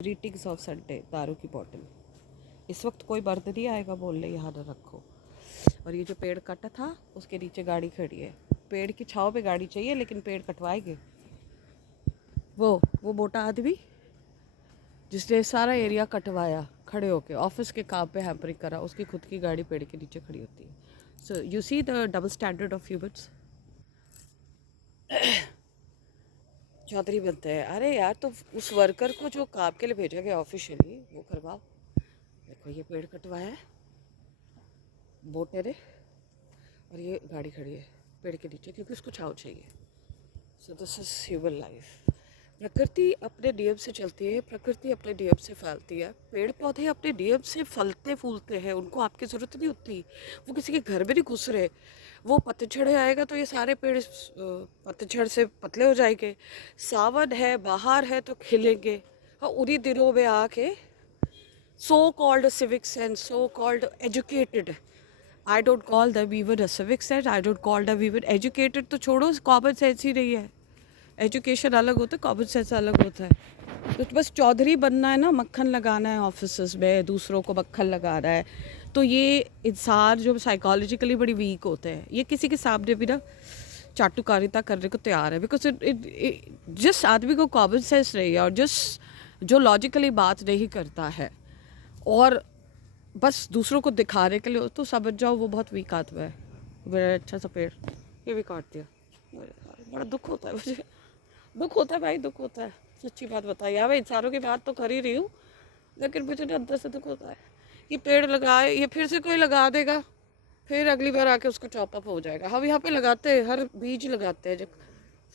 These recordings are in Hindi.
ग्रीटिंग्स ऑफ संडे दारू की बोतल। इस वक्त कोई मर्द नहीं आएगा बोलने यहाँ ना रखो। और ये जो पेड़ कटा था उसके नीचे गाड़ी खड़ी है। पेड़ की छांव पे गाड़ी चाहिए लेकिन पेड़ कटवाएंगे। वो मोटा आदमी जिसने सारा एरिया कटवाया खड़े होके ऑफिस के काम पे हैम्परिंग करा, उसकी खुद की गाड़ी पेड़ के नीचे खड़ी होती है। So you see the double standard of humans. चौधरी बनते हैं। अरे यार, तो उस वर्कर को जो काम के लिए भेजा गया ऑफिशियली वो करवाओ। देखो ये पेड़ कटवाया है बोटे ने और ये गाड़ी खड़ी है पेड़ के नीचे क्योंकि उसको छाँव चाहिए। So this is human life. प्रकृति अपने नियम से चलती है, प्रकृति अपने नियम से फैलती है। पेड़ पौधे अपने नियम से फलते फूलते हैं, उनको आपकी ज़रूरत नहीं होती। वो किसी के घर में नहीं घुस रहे। वो पतझड़ आएगा तो ये सारे पेड़ पतझड़ से पतले हो जाएंगे। सावन है, बाहर है तो खिलेंगे। हाँ, उन्हीं दिनों में आके so called civic sense, so called educated. I don't call them even a civic sense, I don't call them even educated. तो छोड़ो, कॉमन सेंस ही नहीं है। एजुकेशन अलग होता है, कॉमन सेंस अलग होता है। तो बस चौधरी बनना है ना, मक्खन लगाना है ऑफिस में, दूसरों को मक्खन लगाना है। तो ये इंसान जो साइकोलॉजिकली बड़ी वीक होते हैं, ये किसी के सामने भी ना चाटुकारिता करने को तैयार है। बिकॉज जिस आदमी को कॉमन सेंस नहीं है और जो लॉजिकली बात नहीं करता है और बस दूसरों को दिखाने के लिए, तो समझ जाओ वो बहुत वीक आदमी है। बड़ा अच्छा सा पेड़ ये भी काट दिया। बड़ा दुख होता है मुझे, दुख होता है भाई, दुख होता है। सच्ची बात बताइए। मैं इंसानों की बात तो कर ही रही हूँ लेकिन मुझे ना अंदर से दुख होता है। ये पेड़ लगाए, ये फिर से कोई लगा देगा, फिर अगली बार आके उसको चॉप अप हो जाएगा। हम यहाँ पे लगाते हैं, हर बीज लगाते हैं, जब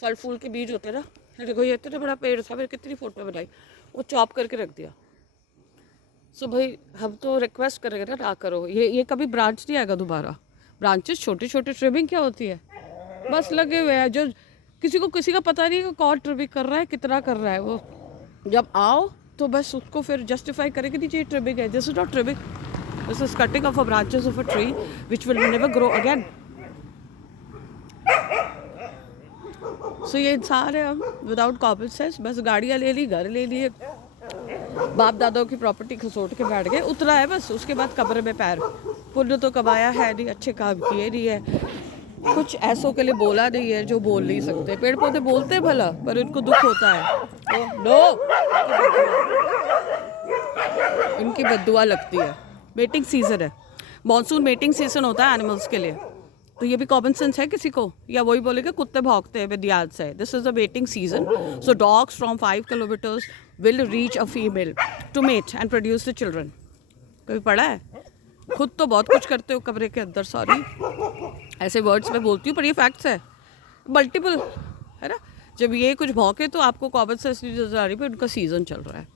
फल फूल के बीज होते हैं ना। देखो ये इतना बड़ा पेड़ था, मैंने कितनी फोटो बनाई, वो चॉप करके रख दिया। सो भाई हम तो रिक्वेस्ट करेंगे ना करो। ये कभी ब्रांच नहीं आएगा दोबारा। ब्रांचेस छोटी छोटी ट्रिमिंग क्या होती है, बस लगे हुए हैं। जो किसी का पता नहीं है कि कौन ट्रिमिंग कर रहा है, कितना कर रहा है। वो जब आओ तो बस उसको फिर जस्टिफाई करेंगे नहीं, ये ट्रिमिंग है। This is not trimming, this is cutting of a branches of a tree which will never grow again. So ये इंसान है हम विदाउट कॉमन सेंस। बस गाड़ियाँ ले ली, घर ले लिए, बाप दादाओं की प्रॉपर्टी खसोट के बैठ गए, उतरा है बस। उसके बाद कब्र में पैर। पुण्य तो कमाया है नहीं, अच्छे काम किए नहीं है, कुछ ऐसों के लिए बोला नहीं है जो बोल नहीं सकते। पेड़ पौधे बोलते भला पर उनको दुख होता है। नो, इनकी बद्दुआ लगती है। मेटिंग सीजन है, मॉनसून मेटिंग सीजन होता है एनिमल्स के लिए। तो ये भी कॉमन सेंस है किसी को, या वही बोलेगा कुत्ते भौंकते हैं विद्यार्थ से। This is the mating season. So dogs from 5 kilometres will reach a female to mate and produce the children. कभी पढ़ा है? खुद तो बहुत कुछ करते हो कमरे के अंदर, सॉरी ऐसे वर्ड्स में बोलती हूँ पर ये फैक्ट्स है, मल्टीपल है ना। जब ये कुछ भौंके तो आपको कॉमन सेंस नहीं नजर आ रही, पर उनका सीजन चल रहा है।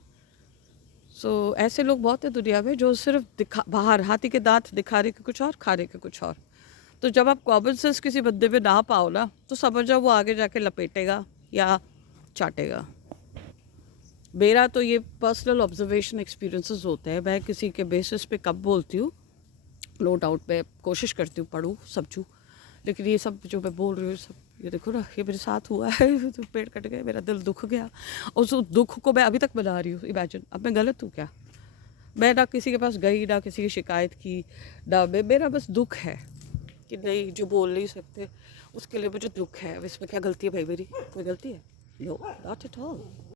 सो ऐसे लोग बहुत है दुनिया में जो सिर्फ बाहर हाथी के दांत दिखाने के कुछ और, खाने के कुछ और। तो जब आप कॉमन सेंस किसी बंदे में ना पाओ ना, तो समझ जाओ वो आगे जाके लपेटेगा या चाटेगा। मेरा तो ये पर्सनल ऑब्जर्वेशन एक्सपीरियंसेस होते हैं। मैं किसी के बेसिस पे कब बोलती हूँ, नो डाउट मैं कोशिश करती हूँ पढ़ूँ समझूँ, लेकिन ये सब जो मैं बोल रही हूँ सब, ये देखो ना, ये मेरे साथ हुआ है। तो पेड़ कट गए, मेरा दिल दुख गया और उस दुख को मैं अभी तक बना रही हूँ। इमेजिन, अब मैं गलत हूँ क्या? मैं ना किसी के पास गई, ना किसी की शिकायत की, ना मेरा बस दुख है कि नहीं, जो बोल नहीं सकते उसके लिए मुझे दुख है। अब इसमें क्या गलती है भाई मेरी? कोई गलती है? No, not at all.